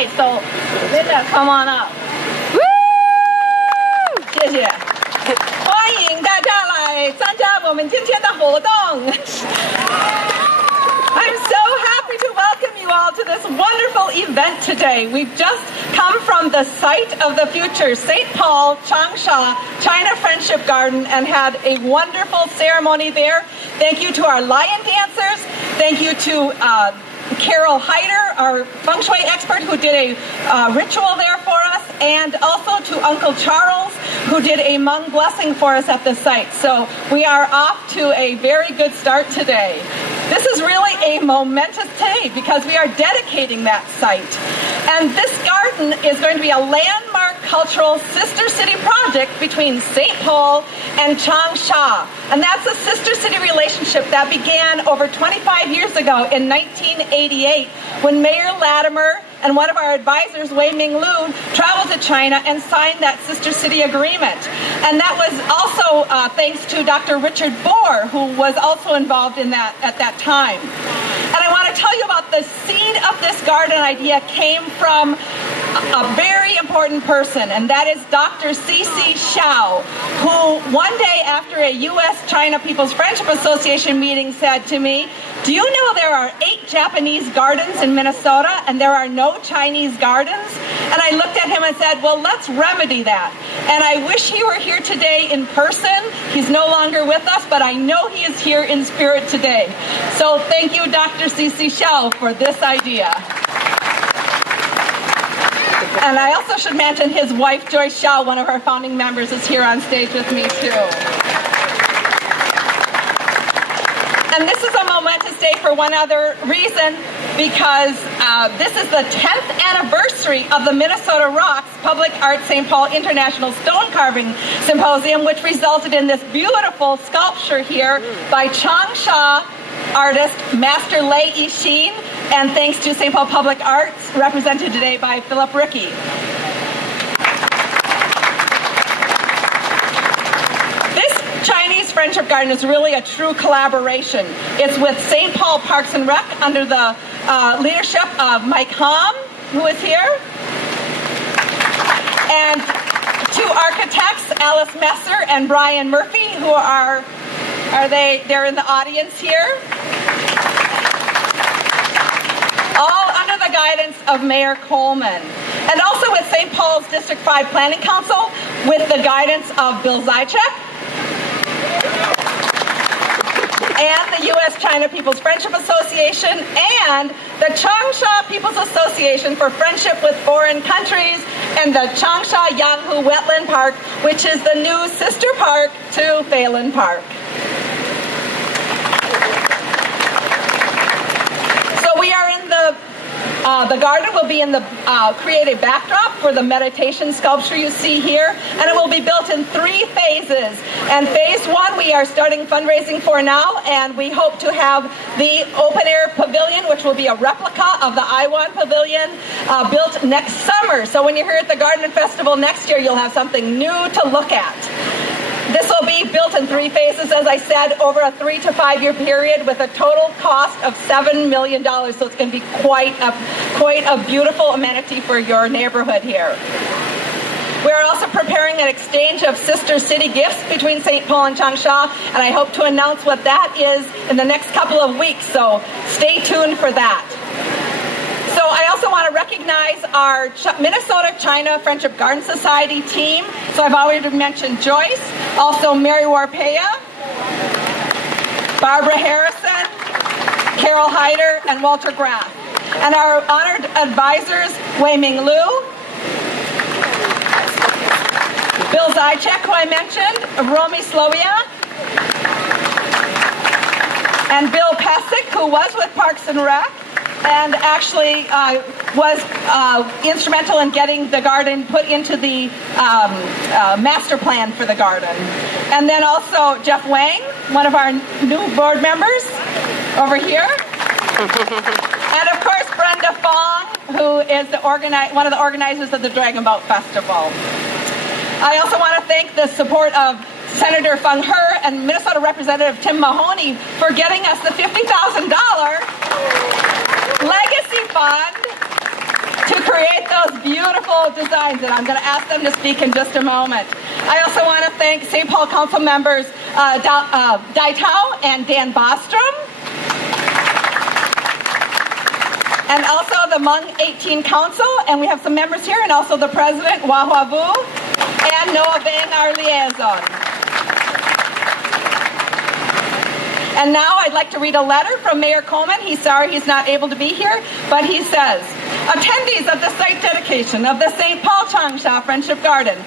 right, so Brenda, come on up. Woo! 谢谢。欢迎大家来参加我们今天的活动。I'm so happy to welcome you all to this wonderful event today. We've just come from the site of the future, St. Paul-Changsha China Friendship Garden, and had a wonderful ceremony there. Thank you to our lion dancers. Thank you to Carol Hyder, our feng shui expert, who did a ritual there for us, and also to Uncle Charles, who did a Hmong blessing for us at the site. So we are off to a very good start today. This is really a momentous day because we are dedicating that site. And this garden is going to be a landmark cultural sister city project between St. Paul and Changsha. And that's a sister city relationship that began over 25 years ago in 1988 when Mayor Latimer and one of our advisors, Wei Ming-Lu, traveled to China and signed that sister city agreement. And that was also thanks to Dr. Richard Bohr, who was also involved in that at that time. And I want to tell you about the seed of this garden idea came from a very important person, and that is Dr. C.C. Xiao, who one day after a U.S.-China People's Friendship Association meeting said to me, "Do you know there are 8 Japanese gardens in Minnesota and there are no Chinese gardens?" And I looked at him and said, well, let's remedy that. And I wish he were here today in person. He's no longer with us, but I know he is here in spirit today. So thank you, Dr. C.C. Xiao, for this idea. And I also should mention his wife, Joyce Xiao, one of our founding members, is here on stage with me too. And this is a momentous day for one other reason, because this is the 10th anniversary of the Minnesota Rocks Public Art St. Paul International Stone Carving Symposium, which resulted in this beautiful sculpture here by Changsha artist Master Lei Yixin, and thanks to St. Paul Public Arts, represented today by Philip Rickey. Chinese Friendship Garden is really a true collaboration. It's with St. Paul Parks and Rec under the leadership of Mike Hom, who is here, and 2 architects, Alice Messer and Brian Murphy, who they're in the audience here, all under the guidance of Mayor Coleman. And also with St. Paul's District 5 Planning Council with the guidance of Bill Zychek, and the U.S.-China People's Friendship Association, and the Changsha People's Association for Friendship with Foreign Countries, and the Changsha Yanghu Wetland Park, which is the new sister park to Phalen Park. So we are in the garden will be in the creative backdrop for the meditation sculpture you see here, and it will be built in 3 phases. And phase 1 we are starting fundraising for now, and we hope to have the open-air pavilion, which will be a replica of the Iwan Pavilion, built next summer. So when you're here at the Garden Festival next year, you'll have something new to look at. This will be built in 3 phases, as I said, over a 3 to 5 year period with a total cost of $7 million. So it's going to be quite a beautiful amenity for your neighborhood here. We're also preparing an exchange of sister city gifts between St. Paul and Changsha, and I hope to announce what that is in the next couple of weeks. So stay tuned for that. So I also want to recognize our Minnesota China Friendship Garden Society team. So I've already mentioned Joyce, also Mary Warpea, Barbara Harrison, Carol Hyder, and Walter Graff. And our honored advisors, Wei Ming-Lu, Bill Zychek, who I mentioned, Romy Slovia, and Bill Pesic, who was with Parks and Rec, and actually was instrumental in getting the garden put into the master plan for the garden. And then also Jeff Wang, one of our new board members over here. And of course Brenda Fong, who is one of the organizers of the Dragon Boat Festival. I also want to thank the support of Senator Foung and Minnesota Representative Tim Mahoney for getting us the $50,000 legacy fund to create those beautiful designs, and I'm going to ask them to speak in just a moment. I also want to thank St. Paul Council members Thao and Dan Bostrom, and also the Hmong 18 Council, and we have some members here, and also the President, Hua Vu, and Noah Bang, our liaison. And now I'd like to read a letter from Mayor Coleman. He's sorry he's not able to be here, but he says, attendees of the site dedication of the St. Paul-Changsha Friendship Garden,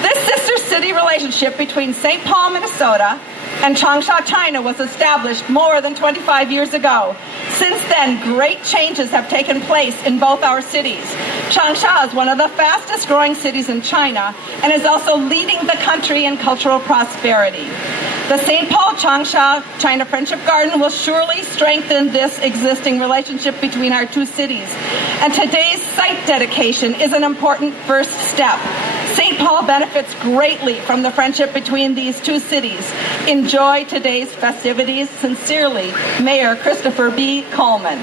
this sister city relationship between St. Paul, Minnesota and Changsha, China was established more than 25 years ago. Since then, great changes have taken place in both our cities. Changsha is one of the fastest growing cities in China and is also leading the country in cultural prosperity. The St. Paul-Changsha China Friendship Garden will surely strengthen this existing relationship between our two cities. And today's site dedication is an important first step. St. Paul benefits greatly from the friendship between these two cities. Enjoy today's festivities. Sincerely, Mayor Christopher B. Coleman.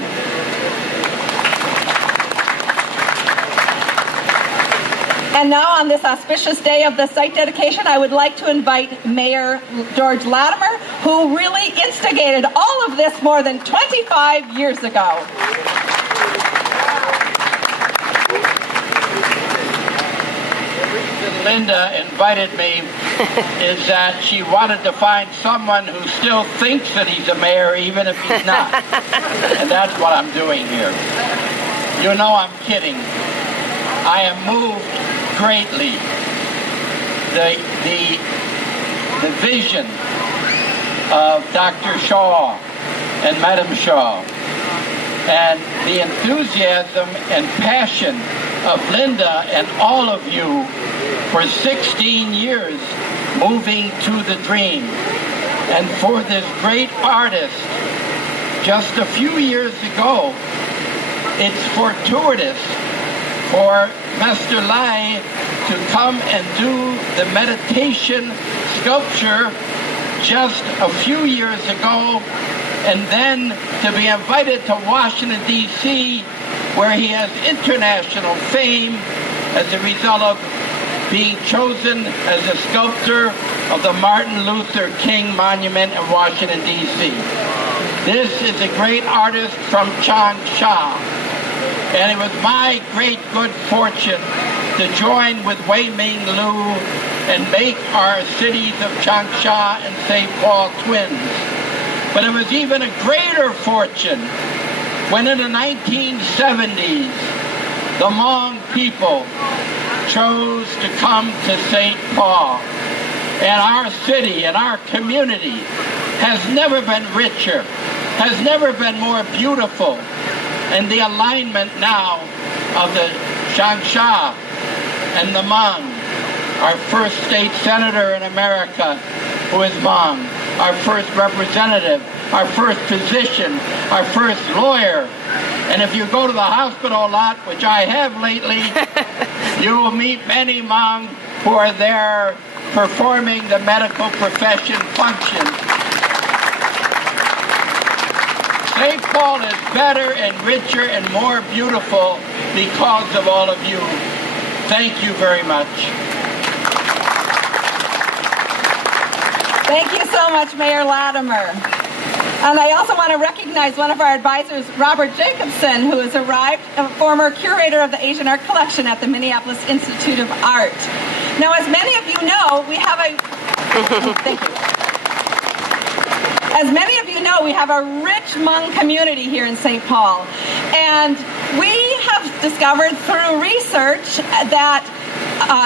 And now, on this auspicious day of the site dedication, I would like to invite Mayor George Latimer, who really instigated all of this more than 25 years ago. The reason Linda invited me is that she wanted to find someone who still thinks that he's a mayor, even if he's not. And that's what I'm doing here. You know I'm kidding. I am moved greatly. The vision of Dr. Shaw and Madam Shaw, and the enthusiasm and passion of Linda and all of you for 16 years moving to the dream. And for this great artist, just a few years ago, it's fortuitous for Master Lai to come and do the meditation sculpture just a few years ago, and then to be invited to Washington, D.C., where he has international fame as a result of being chosen as a sculptor of the Martin Luther King Monument in Washington, D.C. This is a great artist from Changsha. And it was my great good fortune to join with Wei Ming Lu and make our cities of Changsha and St. Paul twins. But it was even a greater fortune when in the 1970s, the Hmong people chose to come to St. Paul. And our city and our community has never been richer, has never been more beautiful. And the alignment now of the Changsha and the Hmong, our first state senator in America who is Hmong, our first representative, our first physician, our first lawyer. And if you go to the hospital a lot, which I have lately, you will meet many Hmong who are there performing the medical profession function. St. Paul is better and richer and more beautiful because of all of you. Thank you very much. Thank you so much, Mayor Latimer. And I also want to recognize one of our advisors, Robert Jacobson, who has arrived, a former curator of the Asian Art Collection at the Minneapolis Institute of Art. Now, as many of you know, we have a... Thank you. As many of you know, we have a rich Hmong community here in St. Paul. And we have discovered through research that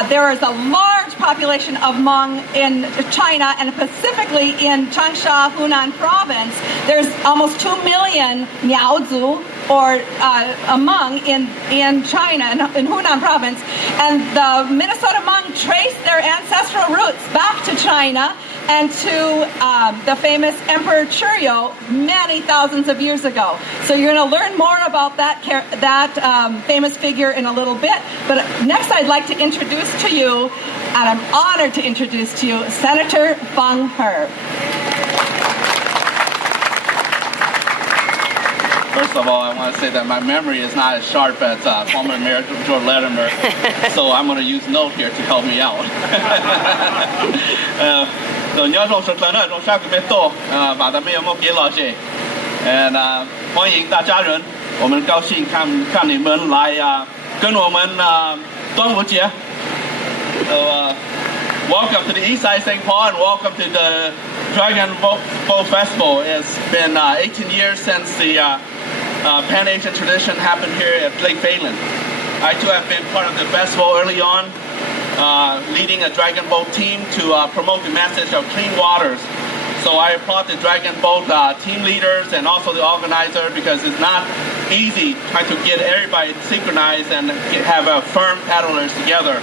there is a large population of Hmong in China, and specifically in Changsha, Hunan province. There's almost 2 million Miaozu, or Hmong, in China, in Hunan province. And the Minnesota Hmong trace their ancestral roots back to China and to the famous Emperor Churyo many thousands of years ago. So you're going to learn more about that famous figure in a little bit. But next I'd like to introduce to you, and I'm honored to introduce to you, Senator Foung. First of all, I want to say that my memory is not as sharp as former Mayor George Latimer, so I'm going to use note here to help me out. 你要说可能从下个月多，把他们有没有给老些？欢迎大家人，我们高兴看你们来跟我们端午节。So welcome to the East Side St. Paul and welcome to the Dragon Boat Festival. It's been 18 years since the Pan-Asian tradition happened here at Lake Phalen. I too have been part of the festival early on, leading a Dragon Boat team to promote the message of clean waters. So I applaud the Dragon Boat team leaders and also the organizer because it's not easy trying to get everybody synchronized and have firm paddlers together.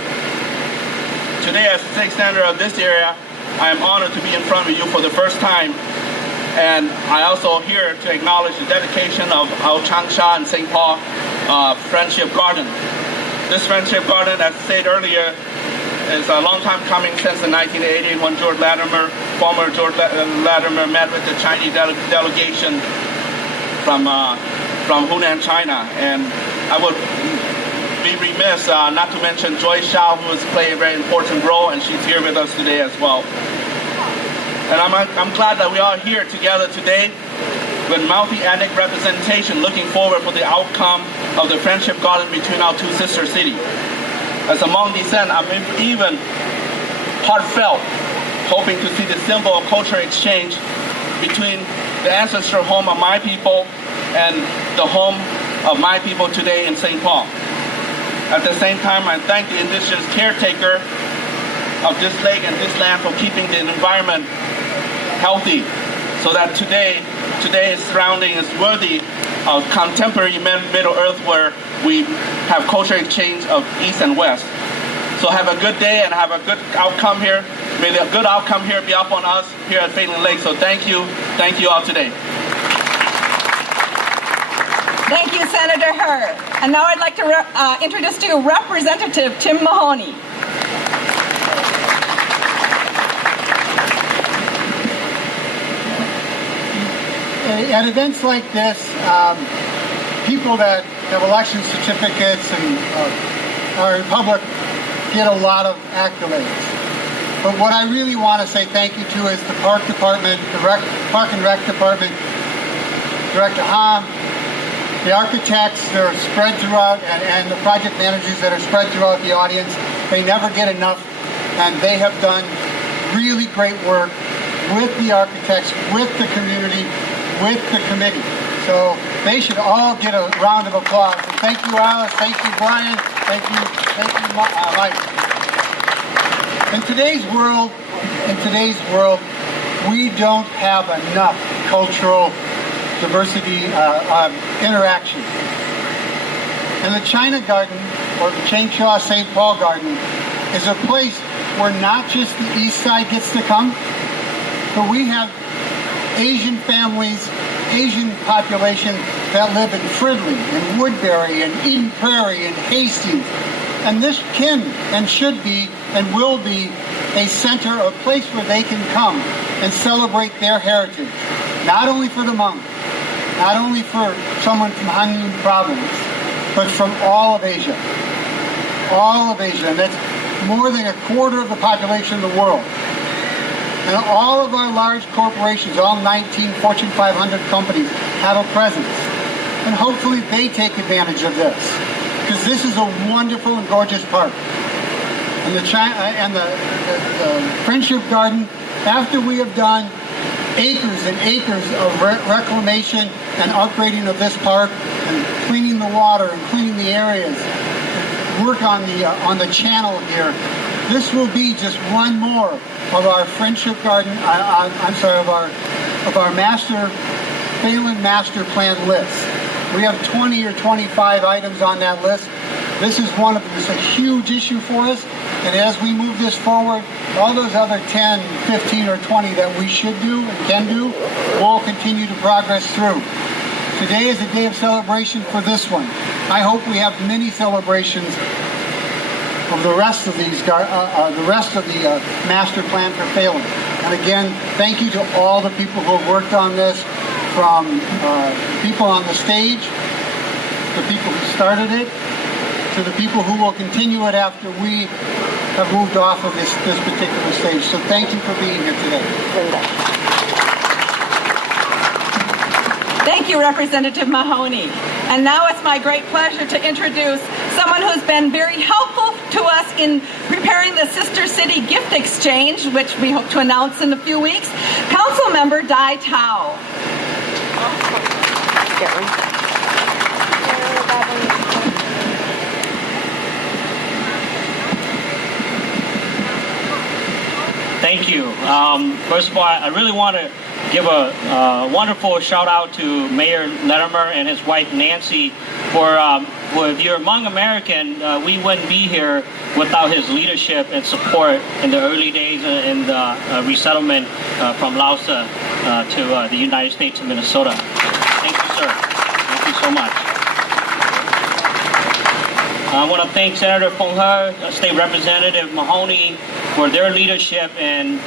Today, as the state senator of this area, I am honored to be in front of you for the first time. And I also here to acknowledge the dedication of Paul-Changsha and St. Paul Friendship Garden. This Friendship Garden, as said earlier, is a long time coming since the 1980s when former George Latimer met with the Chinese delegation from Hunan, China. And I would be remiss not to mention Joy Shao, who has played a very important role, and she's here with us today as well. And I'm glad that we are here together today with multi-ethnic representation, looking forward for the outcome of the Friendship Garden between our two sister cities. As a Hmong descent, I'm even heartfelt, hoping to see the symbol of cultural exchange between the ancestral home of my people and the home of my people today in St. Paul. At the same time, I thank the indigenous caretaker of this lake and this land for keeping the environment healthy so that today's surrounding is worthy of contemporary Middle Earth where we have cultural exchange of East and West. So have a good day and have a good outcome here. May the good outcome here be up on us here at Phalen Lake. So thank you all today. Thank you, Senator Hur. And now I'd like to introduce to you Representative Tim Mahoney. At events like this, people that have election certificates and are in public get a lot of accolades. But what I really want to say thank you to is the Park Department, the Park and Rec Department, Director Hawj, the architects that are spread throughout, and the project managers that are spread throughout the audience. They never get enough, and they have done really great work with the architects, with the community, with the committee. So they should all get a round of applause. And thank you, Alice. Thank you, Brian. Thank you, Mike. In today's world, we don't have enough cultural diversity interaction. And the China Garden, or the Changsha St. Paul Garden, is a place where not just the East Side gets to come, but we have Asian families, Asian population that live in Fridley, and Woodbury, and Eden Prairie, and Hastings. And this can and should be and will be a center, a place where they can come and celebrate their heritage. Not only for the Hmong, not only for someone from Hangyun province, but from all of Asia. All of Asia, and that's more than a quarter of the population of the world. And all of our large corporations, all 19 Fortune 500 companies, have a presence. And hopefully they take advantage of this, because this is a wonderful and gorgeous park. And the Friendship Garden, after we have done acres and acres of reclamation and upgrading of this park, and cleaning the water and cleaning the areas, and work on the channel here, this will be just one more of our Friendship Garden. Of our Phalen Master Plan list. We have 20 or 25 items on that list. This is one of them. It's a huge issue for us. And as we move this forward, all those other 10, 15, or 20 that we should do and can do, we'll continue to progress through. Today is a day of celebration for this one. I hope we have many celebrations of the rest of the master plan for Phalen. And again, thank you to all the people who have worked on this, from people on the stage, the people who started it, to the people who will continue it after we have moved off of this particular stage. So thank you for being here today. Brenda. Thank you, Representative Mahoney. And now it's my great pleasure to introduce someone who's been very helpful to us in preparing the Sister City Gift Exchange, which we hope to announce in a few weeks, Councilmember Thao. Get one. Thank you. First of all, I really want to give a wonderful shout out to Mayor Latimer and his wife Nancy for if you're Hmong American, we wouldn't be here without his leadership and support in the early days in the resettlement from Laos to the United States and Minnesota. Thank you, sir. Thank you so much. I want to thank Senator Fong, State Representative Mahoney for their leadership in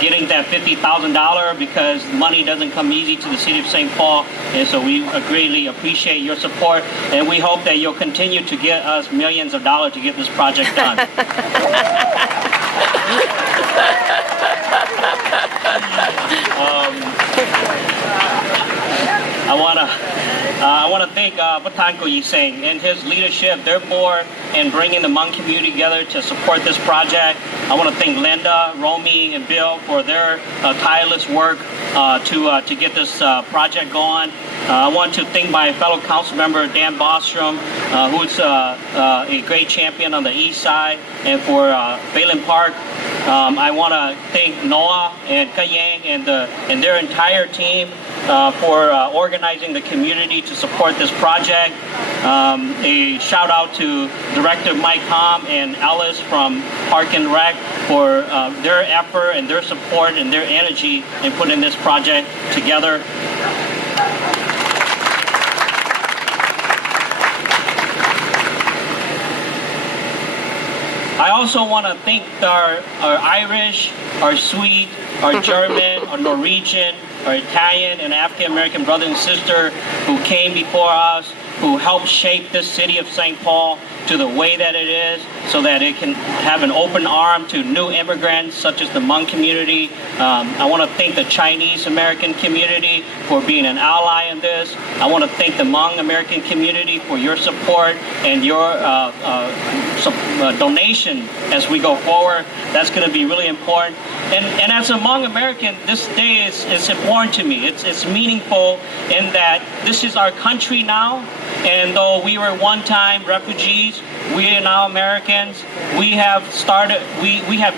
getting that $50,000 because money doesn't come easy to the city of St. Paul, and so we greatly appreciate your support, and we hope that you'll continue to get us millions of dollars to get this project done. I want to thank Patan Ko Yiseng and his leadership, their board, in bringing the Hmong community together to support this project. I want to thank Linda, Romy, and Bill for their tireless work to get this project going. I want to thank my fellow council member, Dan Bostrom, who's a great champion on the east side, and for Phalen Park. I want to thank Noah and Kayang and their entire team for organizing the community to support this project. A shout out to Director Mike Tom and Alice from Park and Rec for their effort and their support and their energy in putting this project together. I also want to thank our Irish, our Swede, our German, our Norwegian, our Italian and African American brother and sister who came before us, who helped shape this city of St. Paul to the way that it is, so that it can have an open arm to new immigrants such as the Hmong community. I want to thank the Chinese American community for being an ally in this. I want to thank the Hmong American community for your support and your donation as we go forward. That's going to be really important. And as a Hmong American, this day is important to me. It's meaningful in that this is our country now, and though we were one-time refugees, we are now Americans. We have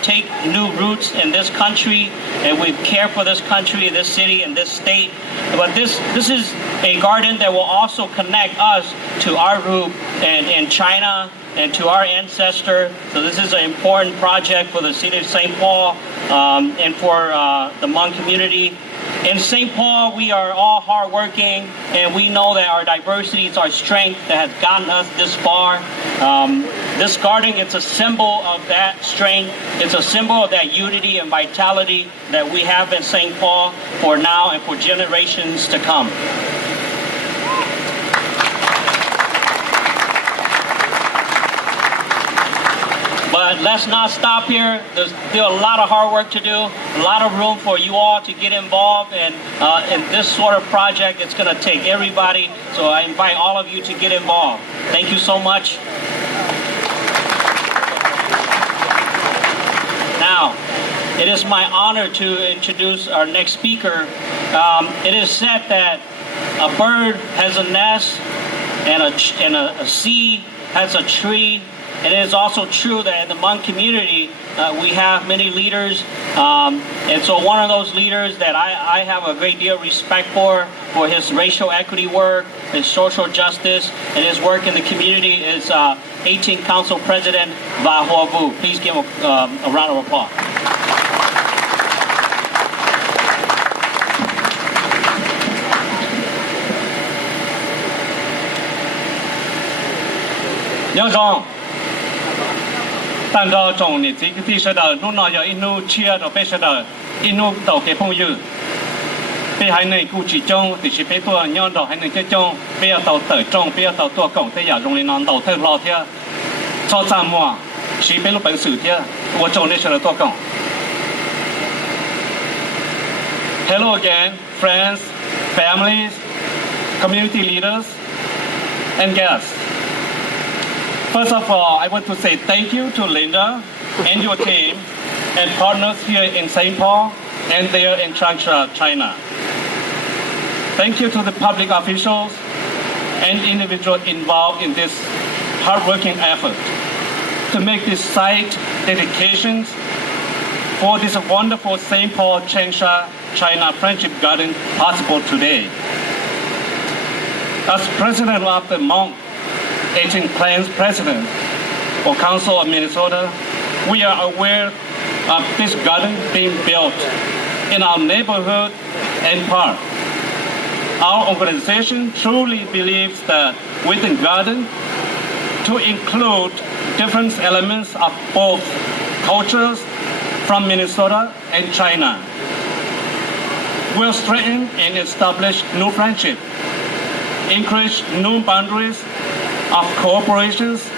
taken new roots in this country, and we care for this country, this city, and this state. But this is a garden that will also connect us to our root in China and to our ancestor. So this is an important project for the city of St. Paul and for the Hmong community. In St. Paul, we are all hardworking, and we know that our diversity is our strength that has gotten us this far. This garden, it's a symbol of that strength. It's a symbol of that unity and vitality that we have in St. Paul for now and for generations to come. But let's not stop here. There's still a lot of hard work to do, a lot of room for you all to get involved in this sort of project. It's going to take everybody, so I invite all of you to get involved. Thank you so much. Now, it is my honor to introduce our next speaker. It is said that a bird has a nest and a seed has a tree. And it is also true that in the Hmong community, we have many leaders. And so one of those leaders that I have a great deal of respect for his racial equity work, his social justice, and his work in the community is 18th Council President Houa. Please give him a round of applause. Young 但到从你这个地说的，弄那有一路车都被说的，一路都给朋友。被海内顾其中，就是被多鸟到海内之中，被要到得中，被要到多讲，被要容易难到特老天，超赞么？是被路本事天，我做那些了多讲。Hello again, friends, families, community leaders, and guests. First of all, I want to say thank you to Linda and your team and partners here in St. Paul and there in Changsha, China. Thank you to the public officials and individuals involved in this hard-working effort to make this site dedications for this wonderful St. Paul-Changsha, China Friendship Garden possible today. As president of the Hmong 18 Clans president or Council of Minnesota, we are aware of this garden being built in our neighborhood and park. Our organization truly believes that within garden, to include different elements of both cultures from Minnesota and China, will strengthen and establish new friendship, encourage new boundaries of cooperations,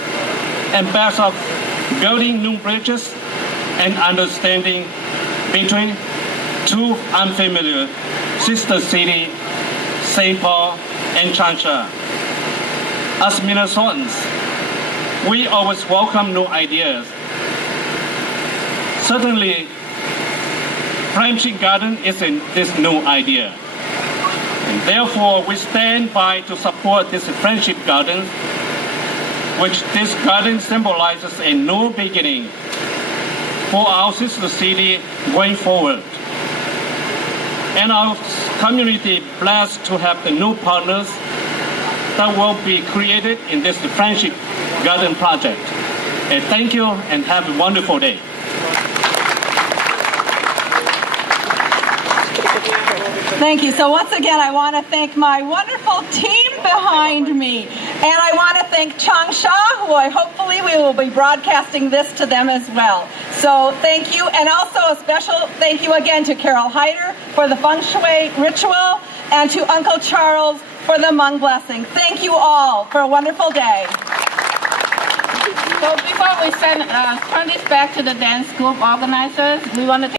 and best of building new bridges and understanding between two unfamiliar sister cities, St. Paul and Changsha. As Minnesotans, we always welcome new ideas. Certainly, Friendship Garden is this new idea. And therefore, we stand by to support this Friendship Garden, which this garden symbolizes a new beginning for our sister city going forward. And our community blessed to have the new partners that will be created in this Friendship Garden project. And thank you and have a wonderful day. Thank you. So once again, I want to thank my wonderful team behind me. And I want to thank Changsha, who hopefully we will be broadcasting this to them as well. So thank you. And also a special thank you again to Carol Hyder for the feng shui ritual and to Uncle Charles for the Hmong blessing. Thank you all for a wonderful day. So before we turn this back to the dance group organizers, we want to